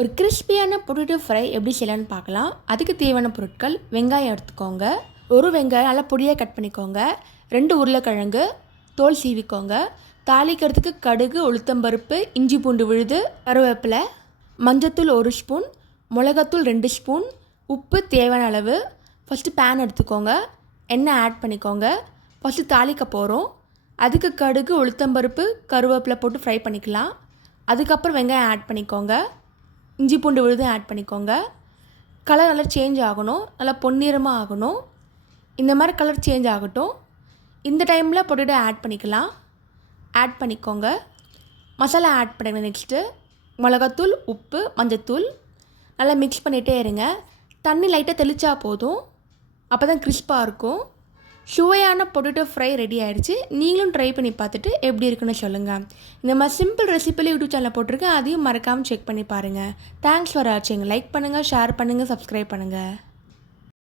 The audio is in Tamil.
ஒரு கிறிஸ்பியான பொட்டேட்டோ ஃப்ரை எப்படி செய்யலான்னு பார்க்கலாம். அதுக்கு தேவையான பொருட்கள் வெங்காயம் எடுத்துக்கோங்க. ஒரு வெங்காயம் நல்லா பொடியாக கட் பண்ணிக்கோங்க. ரெண்டு உருளைக்கிழங்கு தோல் சீவிக்கோங்க. தாளிக்கிறதுக்கு கடுகு உளுத்தம்பருப்பு இஞ்சி பூண்டு விழுது கருவேப்பிலை மஞ்சத்தூள் ஒரு ஸ்பூன் மிளகாத்தூள் ரெண்டு ஸ்பூன் உப்பு தேவையான அளவு. ஃபஸ்ட்டு பேன் எடுத்துக்கோங்க. எண்ணெய் ஆட் பண்ணிக்கோங்க. ஃபஸ்ட்டு தாளிக்க போகிறோம் அதுக்கு கடுகு உளுத்தம்பருப்பு கருவேப்பிலை போட்டு ஃப்ரை பண்ணிக்கலாம். அதுக்கப்புறம் வெங்காயம் ஆட் பண்ணிக்கோங்க. இஞ்சி பூண்டு விழுதும் ஆட் பண்ணிக்கோங்க. கலர் நல்லா சேஞ்ச் ஆகணும். நல்லா பொன்னிறமாக ஆகணும். இந்த மாதிரி கலர் சேஞ்ச் ஆகட்டும். இந்த டைமில் பொட்டேட்டோ ஆட் பண்ணிக்கலாம். ஆட் பண்ணிக்கோங்க. மசாலா ஆட் பண்ணுங்க நெக்ஸ்ட்டு மிளகாத்தூள் உப்பு மஞ்சத்தூள். நல்லா மிக்ஸ் பண்ணிகிட்டே இருங்க. தண்ணி லைட்டாக தெளித்தா போதும். அப்போ தான் கிறிஸ்பாக இருக்கும். சுவையான பொட்டேட்டோ ஃப்ரை ரெடி ஆயிடுச்சு. நீங்களும் ட்ரை பண்ணி பார்த்துட்டு எப்படி இருக்குன்னு சொல்லுங்கள் இந்த மாதிரி சிம்பிள் ரெசிபியில் யூடியூப் சேனலில் போட்டிருக்கேன் அதையும் மறக்காமல் செக் பண்ணி பாருங்கள் தேங்க்ஸ் ஃபார் வாட்சிங் லைக் பண்ணுங்கள் ஷேர் பண்ணுங்கள் சப்ஸ்கிரைப் பண்ணுங்கள்